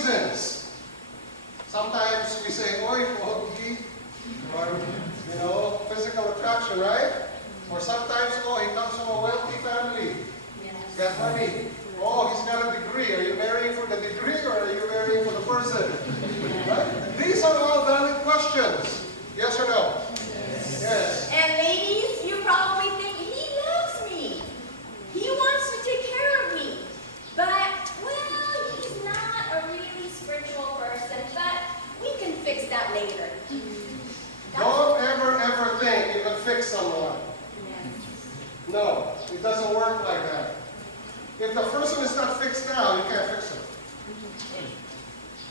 reasons. Sometimes we say, "Oy, pogi," or, you know, physical attraction, right? Or sometimes, "Oh, he comes from a wealthy family. He's got money. Oh, he's got a degree." Are you marrying for the degree or are you marrying for the person? Right? These are all valid questions. Yes or no? Yes. And ladies, you probably think, he loves me. He wants to take care of me. But, well, he's not a really spiritual person, but we can fix that later. Don't ever think you can fix someone. No, it doesn't work like that. If the person is not fixed now, you can't fix him.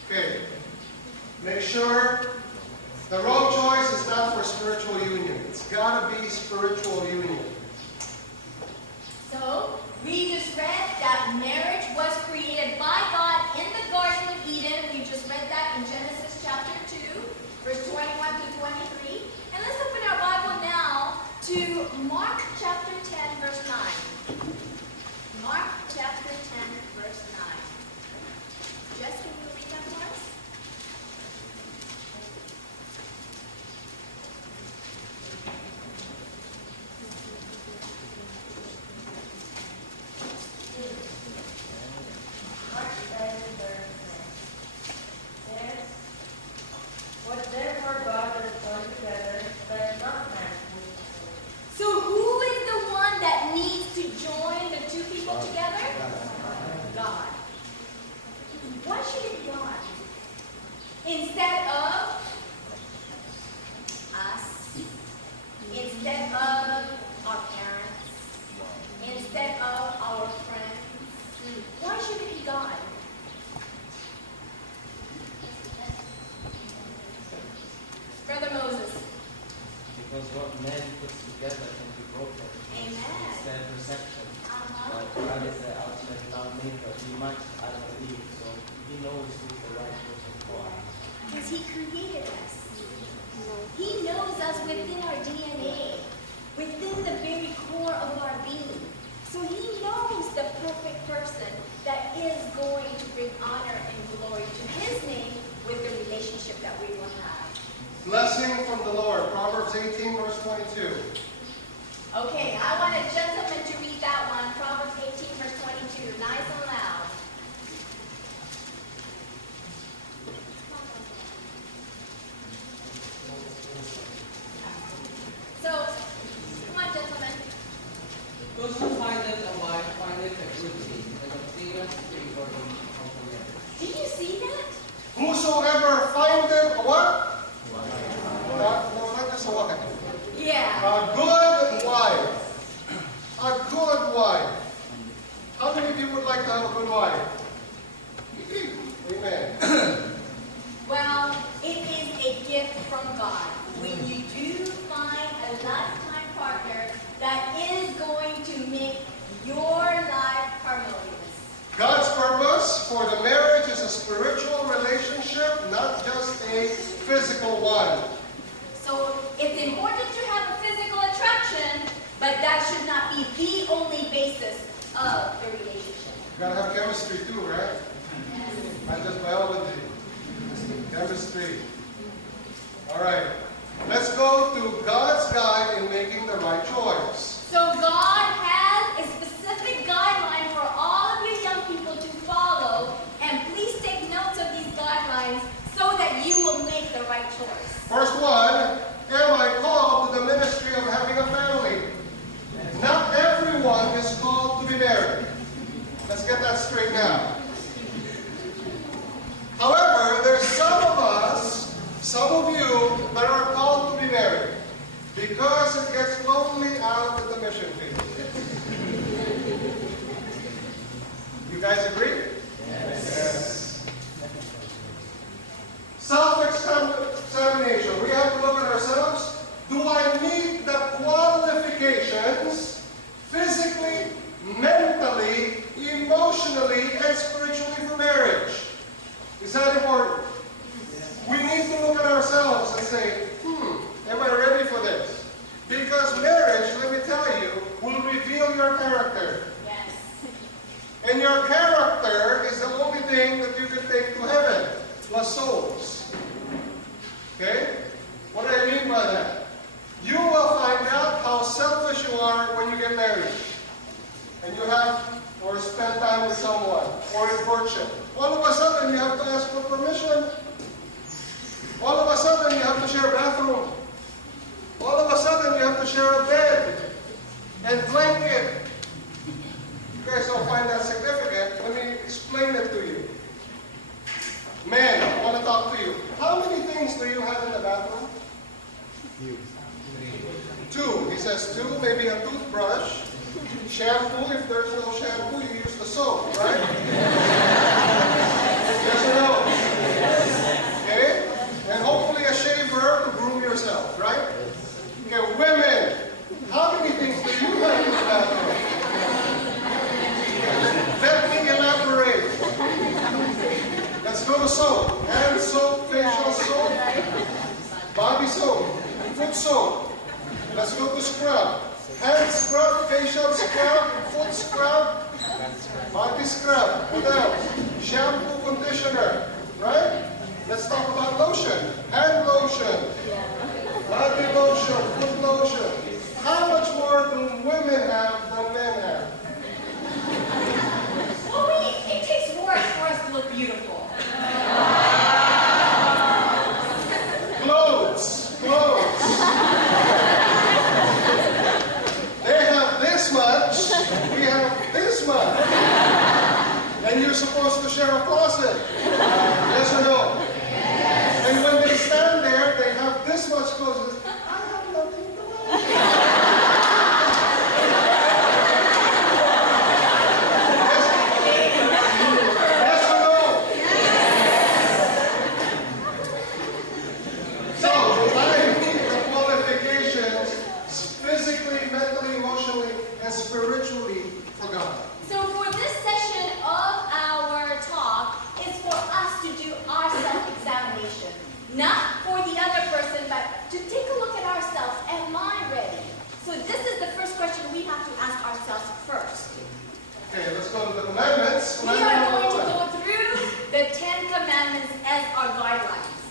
Okay. Make sure the wrong choice is not for spiritual union. It's got to be spiritual union. So, we just read that marriage was created by God in the Garden of Eden. We just read that in Genesis chapter 2, verse 21 to 23. And let's open our Bible now to Mark chapter 10, verse 9. Mark chapter 10, verse 9. Jess, can you read that for us? Mark 10, verse 9 says, "What therefore God has joined together, let not man put asunder." So who is the one that needs to join the two people together? God. Why should it be God? Instead of us, instead of our parents, instead of our friends, why should it be God? Brother Moses. Because what man puts together can be broken. Amen. It's their perception. Uh-huh. But God is the ultimate lawmaker. He might, I believe, so He knows who's the right person for us. Because He created us. He knows us within our DNA, within the very core of our being. So He knows the perfect person that is going to bring honor and glory to His name with the relationship that we will have. Blessing from the Lord. Proverbs 18, verse 22. Okay, I want a gentleman to read that one. Proverbs 18, verse 22. Nice and loud. So, come on, gentlemen. Those who findeth a wife findeth a good thing, and obtaineth favor from the Lord. Did you see that? Whosoever findeth a what? No, not just a wife. Yeah. A good wife. A good wife. How many of you would like to have a good wife? Amen. Well, it is a gift from God. When you do find a lifetime partner that is going to make your life harmonious. God's purpose for the marriage is a spiritual relationship, not just a physical one. So it's important to have a physical attraction, but that should not be the only basis of the relationship. You gotta have chemistry too, right? Not just biology. Chemistry. All right. Let's go to God's guide in making the right choice. So God has a specific guideline for all of you young people to follow, and please take notes of these guidelines so that you will make the right choice. First one, am I called to the ministry of having a family? Not everyone is called to be married. Let's get that straight now. However, there's some of us, some of you, that are called to be married because it gets lonely out at the mission field. You guys agree? Yes. Self-examination. We have to look at ourselves. Do I meet the qualifications physically, mentally, emotionally, and spiritually for marriage? Is that important? We need to look at ourselves and say, am I ready for this? Because marriage, let me tell you, will reveal your character. Yes. And your character take to heaven, plus souls. Okay? What do I mean by that? You will find out how selfish you are when you get married. And you have, or spend time with someone, or in courtship. All of a sudden, you have to ask for permission. All of a sudden, you have to share a bathroom. All of a sudden, you have to share a bed and blanket. You guys don't find that significant. Let me explain it to you. Men, I want to talk to you. How many things do you have in the bathroom? Two. He says two, maybe a toothbrush, shampoo. If there's no shampoo, you use the soap, right? Yes or no? Okay? And hopefully a shaver to groom yourself, right? Okay, women, how many things do you have in the bathroom? Let me elaborate. Let's go to soap. Hand soap, facial soap, body soap, foot soap. Let's go to scrub. Hand scrub, facial scrub, foot scrub, body scrub. What else? Shampoo, conditioner, right? Let's talk about lotion. Hand lotion, body lotion, foot lotion. How much more do women have than men have? Well, it takes work for us to look beautiful. Clothes. They have this much, we have this much. And you're supposed to share a closet. Yes or no? Yes. And when they stand there, they have this much clothes. I have nothing to wear. Yes or no? So, I need the qualifications physically, mentally, emotionally, and spiritually for God. So for this session of our talk is for us to do our self-examination. Not for the other person, but to take a look at ourselves. Am I ready? So this is the first question we have to ask ourselves first. Okay, let's go to the commandments. We are going to go through the 10 commandments as our guidelines.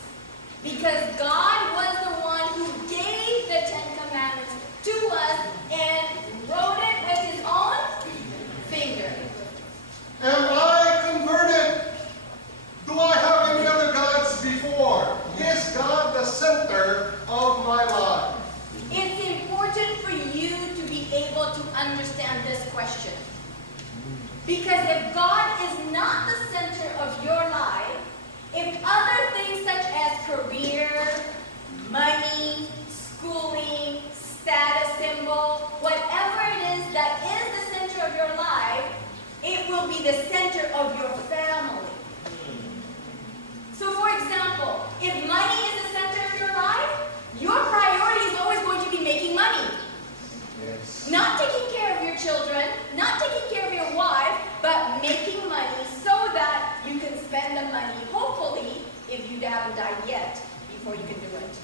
Because God was the one who gave the 10 commandments to us and wrote it with his own finger. Am I converted? Do I have any other gods before? Is God the center of my life? It's important for you to be able to understand this question. Because if God is not the center of your life, if other things such as career, money, schooling, status symbol, whatever it is that is the center of your life, it will be the center of your family. So for example, if money is the center of your life, your priority is always going to be making money. Yes. Not taking care of your children, not taking care of your wife, but making money so that you can spend the money, hopefully, if you haven't died yet, before you can do it.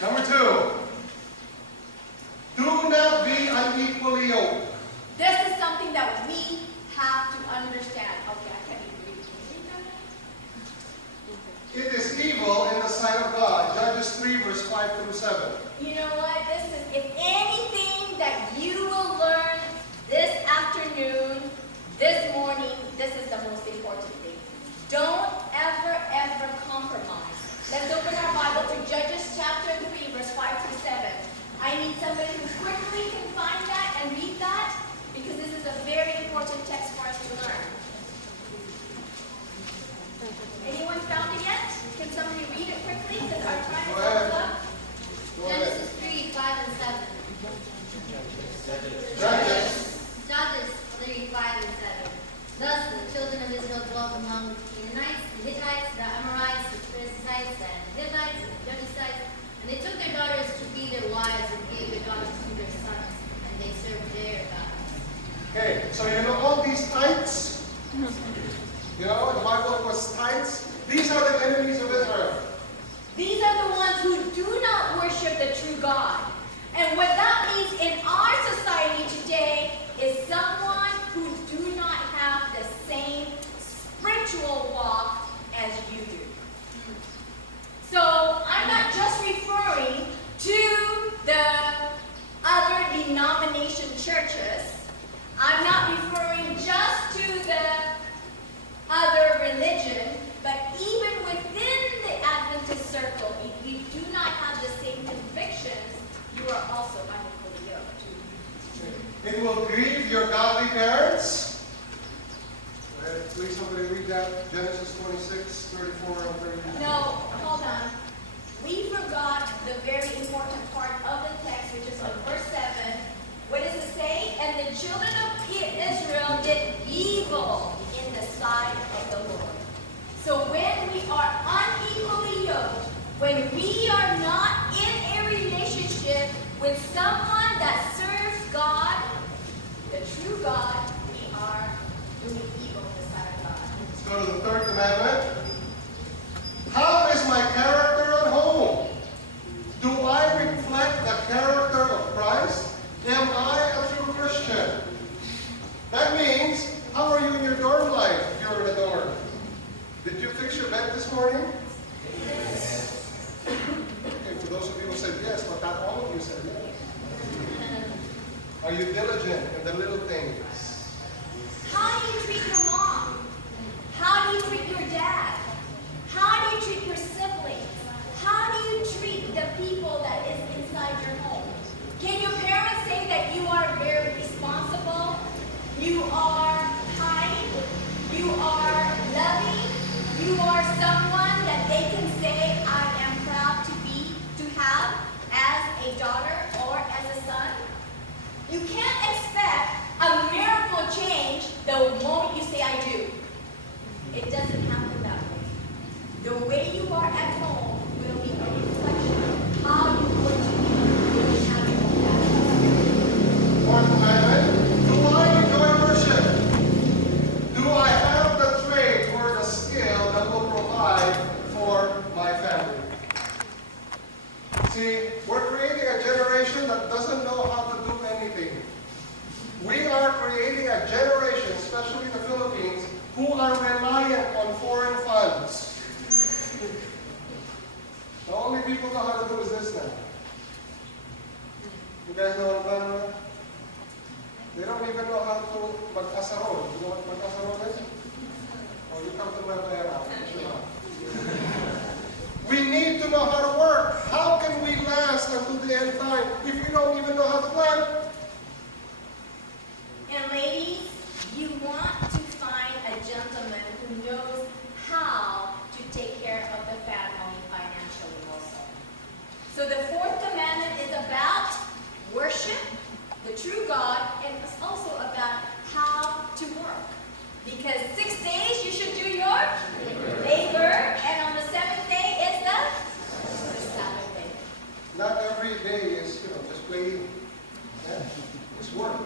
Number 2. Do not be unequally yoked. This is something that we have to understand. Okay, I can't even read. It is evil in the sight of God. Judges 3, verse 5 through 7. You know what? This is, if anything that you will learn this afternoon, this morning, this is the most important thing. Don't ever compromise. Let's open our Bible to Judges chapter 3, verse 5 through 7. I need somebody who quickly can find that and read that, because this is a very important text for us to learn. Anyone found it yet? Can somebody read it quickly, because our time is almost up? Go ahead. Genesis 3, 5 and 7. Judges. Judges 3, 5 and 7. Thus the children of Israel dwelt among the Canaanites, the Hittites, the Amorites, the Perizzites, and the Hivites, and the Jebusites, and they took their daughters to be their wives and gave their daughters to their sons, and they served their gods. Okay, so you know all these tithes? You know, the Bible was tithes. These are the enemies of Israel. These are the ones who do not worship the true God. And what that means in our society today is someone who do not have the same spiritual spiritual walk as you do. So I'm not just referring to the other denomination churches. I'm not referring just to the other religion, but even within the Adventist circle, if you do not have the same convictions, you are also unequally yoked. It will grieve your godly parents. Please somebody read that. Genesis 26, 34 and 35. No, hold on. We forgot the very important part of the text, which is on verse 7. What does it say? And the children of Israel did evil in the sight of the Lord. So when we are unequally yoked, when we are not in a relationship with someone that serves God, the true God, we are doing evil in the sight of God. Let's go to the third commandment. How is my character at home? Do I reflect the character of Christ? Am I a true Christian? That means, how are you in your dorm life if you're in a dorm? Did you fix your bed this morning? Yes. Okay, for those of you who said yes, but not all of you said yes. Are you diligent in the little things? How do you treat your mom? How do you treat your dad? How do you treat your siblings? How do you treat the people that is inside your home? Can your parents say that you are very responsible? You are kind? You are loving? You are someone that they can say, I am proud to have as a daughter or as a son? You can't expect a miracle change the moment you say I do. It doesn't happen that way. The way you are at home will be a reflection of how you would be when you have your own family. Fourth commandment. Do I enjoy worship? Do I have the trade or the skill that will provide for my family? See, we're creating a generation that doesn't know how to do anything. We are creating a generation, especially the Philippines, who are reliant on foreign funds. The only people know how to do is this now. You guys know what I'm talking about? They don't even know how to mag-asarol. You know what mag-asarol is? Oh, you come to my pera. We need to know how to work. How can we last until the end time if we don't even know how to plant? And ladies, you want to find a gentleman who knows how to take care of the family financially also. So the fourth commandment is about worship, the true God, and it's also about how to work. Because 6 days you should do your labor, and on the seventh day is the Sabbath day. Not every day is, just playing. Yeah? It's work.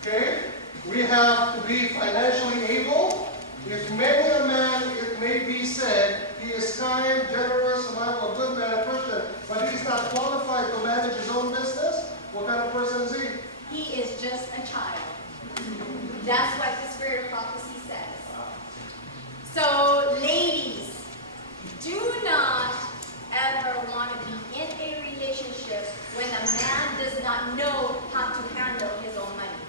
Okay? We have to be financially able. If many a man, it may be said, he is kind, generous, a good man, a Christian, but he's not qualified to manage his own business, what kind of person is he? He is just a child. That's what the spirit of prophecy says. So, ladies, do not ever want to be in a relationship when a man does not know how to handle his own money.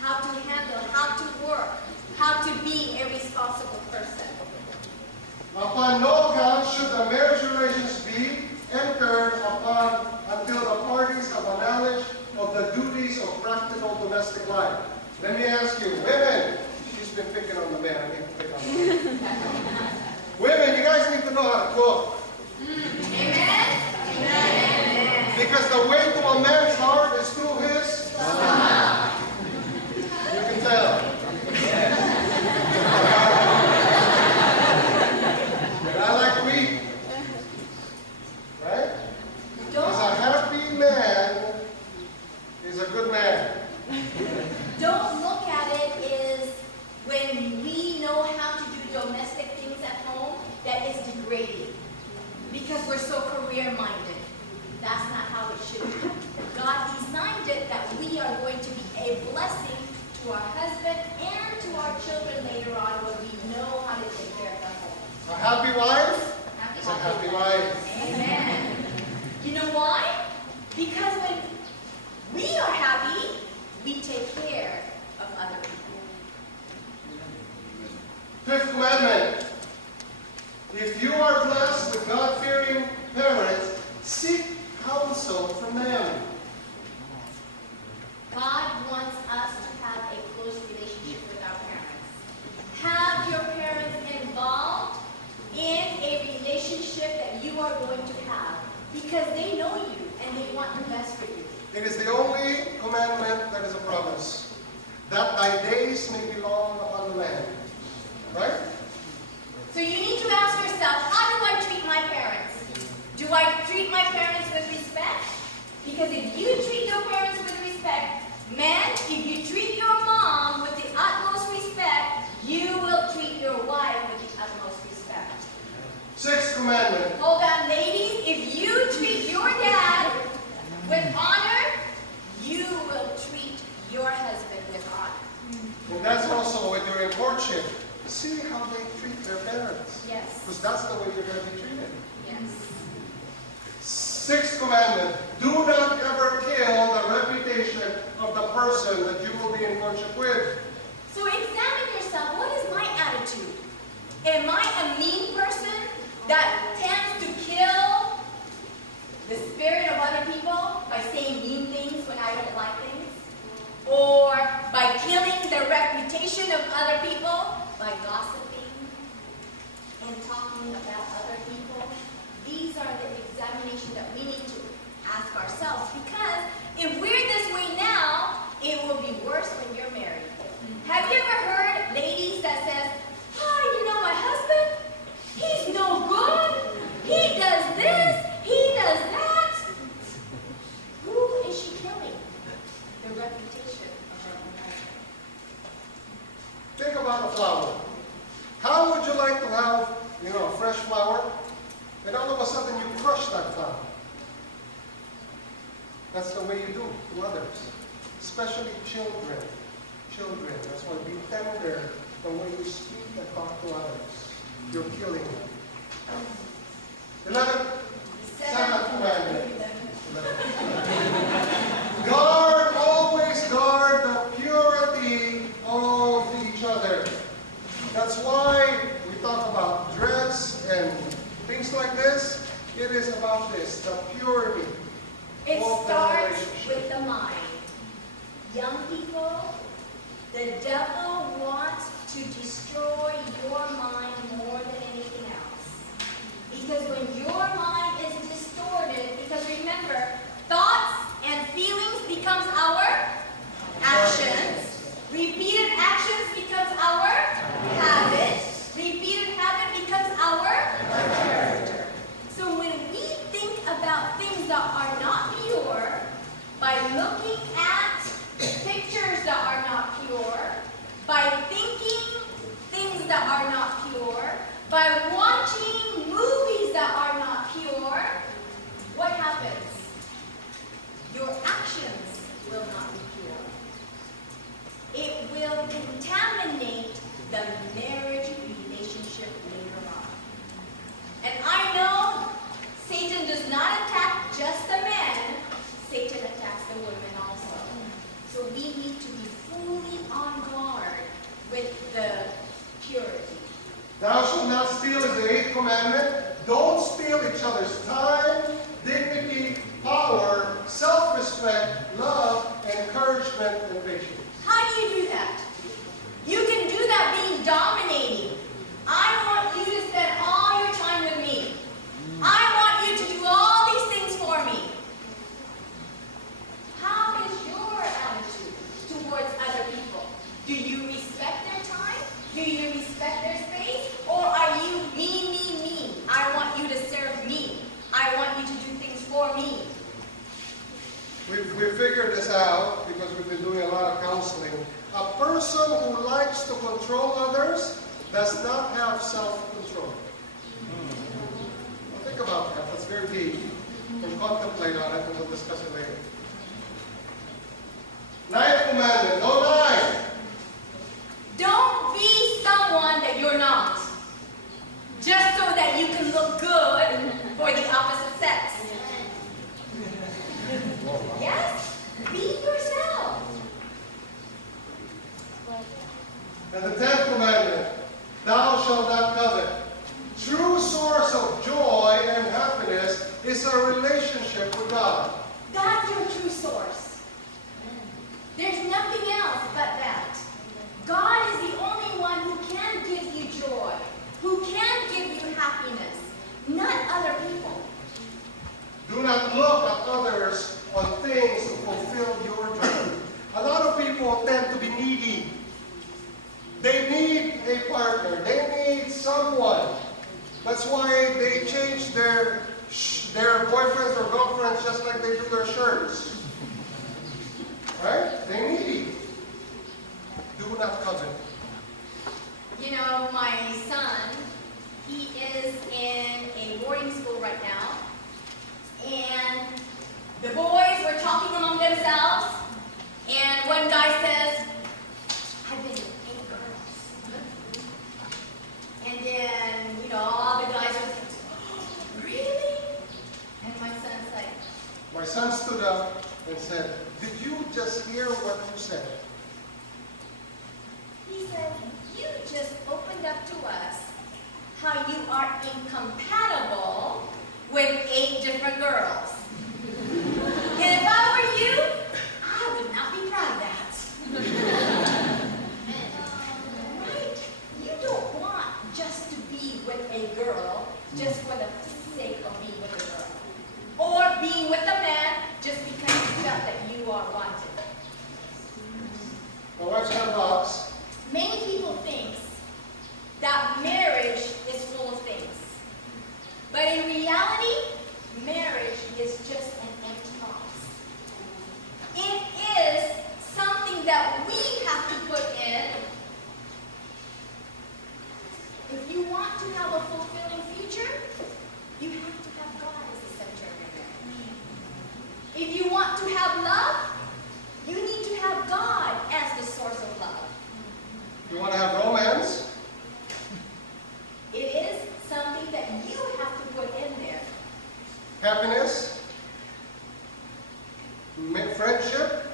How to handle, how to work, how to be a responsible person. Upon no account should the marriage relations be entered upon until the parties have a knowledge of the duties of practical domestic life. Let me ask you, women, she's been picking on the man, I need to pick on the man. Women, you guys need to know how to cook. Amen? Amen. Because the way to a man's heart is through his stomach. You can tell. And I like to eat. Right? Because a happy man is a good man. Don't look at it as when we know how to do domestic things at home, that is degrading. Because we're so career-minded. That's not how it should be. God, He's care of other people. Fifth commandment. If you are blessed with God-fearing parents, seek counsel from them. God wants us to have a close relationship with our parents. Have your parents involved in a relationship that you are going to have because they know you and they want the best for you. It is the only commandment that is a promise, that thy days may be long upon the land. Right? So you need to ask yourself, how do I treat my parents? Do I treat my parents with respect? Because if you treat your parents with respect, men, if you treat your mom with the utmost respect, you will treat your wife with the utmost respect. Sixth commandment. Hold on, ladies. If you treat your dad with honor, you will treat your husband with honor. And that's also when you're in courtship. See how they treat their parents. Yes. Because that's the way you're going to be treated. Yes. Sixth commandment. Do not ever kill the reputation of the person that you will be in courtship with. So examine yourself. What is my attitude? Am I a mean person that tends to kill the spirit of other people by saying mean things when I don't like things? Or by killing the reputation of other people by gossiping and talking about other people? These are the examinations that we need to ask ourselves, because if we're this way now, it will be worse when you're married. Have you ever heard ladies that says, "Oh, you know my husband? He's no good. He does this. He does that." Who is she killing? The reputation of her own husband. Think about a flower. How would you like to have, a fresh flower, and all of a sudden you crush that flower? That's the way you do to others, especially children. Children, that's why be tender the way you speak and talk to others. You're killing them. 11th, seventh commandment. Always guard the purity of each other. That's why we talk about dress and things like this. It is about this, the purity It of the starts relationship. with the mind. Young people, the devil wants to destroy your mind more than anything else. Because when your mind is distorted, because remember, thoughts and feelings becomes our actions. Repeated actions becomes our habit. Repeated habit becomes our character. So when we think about things that are not pure, by looking at pictures that are not pure, by thinking things that are not pure, by watching movies that are not pure, what happens? Your actions will not be pure. It will contaminate the marriage relationship later on. And I know Satan does not attack just the men, Satan attacks the women also. So we need to be fully on guard with the purity. Thou shalt not steal is the 8th commandment. Don't steal each other's time, dignity, power, self-respect, love, encouragement, and patience. How do you do that? You can do that being dominating. I want you to spend all your time with me. I want you to do all these things for me. How is your attitude towards other people? Do you respect their time? Do you respect their space? Or are you me, me, me? I want you to serve me. I want you to do things for me. We've figured this out because we've been doing a lot of counseling. A person who likes to control others does not have self-control. Well, think about that. That's very deep. We'll contemplate on it and we'll discuss it later. 9th commandment, don't lie. Don't be someone that you're not, just so that you can look good for the opposite sex. Yes? Be yourself. And the 10th commandment, thou shalt not covet. True source of joy and happiness is a relationship with God. That's your true source. There's nothing else but that. God is the only one who can give you joy, who can give you happiness, not other people. Do not look at others on things to fulfill your joy. A lot of people tend to be needy. They need a partner. They need someone. That's why they change their boyfriends or girlfriends just like they do their shirts. Right? They need. Do not covet. You know, my son, he is in a boarding school right now, and the boys were talking among themselves, and one guy says, I've been with 8 girls. And then, you know, all the guys were like, oh, really? And my son's like, My son stood up and said, did you just hear what you said? he said, you just opened up to us how you are incompatible with 8 different girls. And if I were you, I would not be proud of that. Right? You don't want just to be with a girl just for the sake of being with a girl. Or being with a man just because you felt that you are wanted. Now watch that box. Many people think that marriage is full of things. But in reality, marriage is just an empty box. It is something that we have to put in. If you want to have a fulfilling future, you have to have God as the center of your marriage. If you want to have love, you need to have God as the source of love. You want to have romance? It is something that you have to put in there. Happiness? Friendship?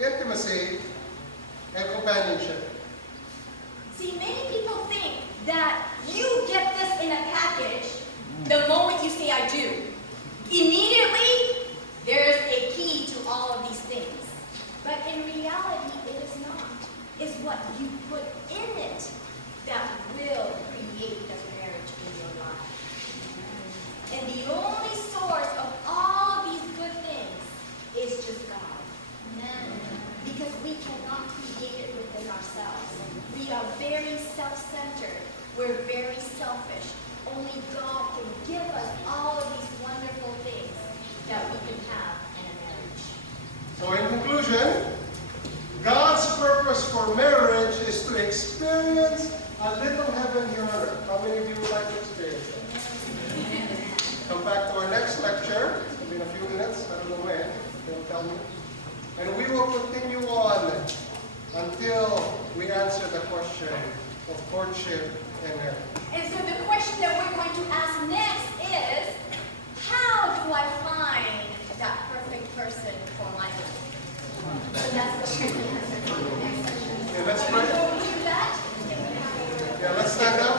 Intimacy? And companionship. See, many people think that you get this in a package the moment you say I do. Immediately, there's a key to all of these things. But in reality, it is not. It's what you put in it that will create the marriage in your life. And the only source of all of these good things is just God. Because we cannot create it within ourselves. We are very self-centered. We're very selfish. Only God can give us all of these wonderful things that we can have in a marriage. So in conclusion, God's purpose for marriage is to experience a little heaven here on earth. How many of you would like to experience that? Come back to our next lecture in a few minutes. I don't know when. They'll tell me. And we will continue on until we answer the question of courtship and marriage. And so the question that we're going to ask next is, how do I find that perfect person for my life? So that's what we're going to answer in the next session. Okay, let's pray. Before we do that, Yeah, let's stand up.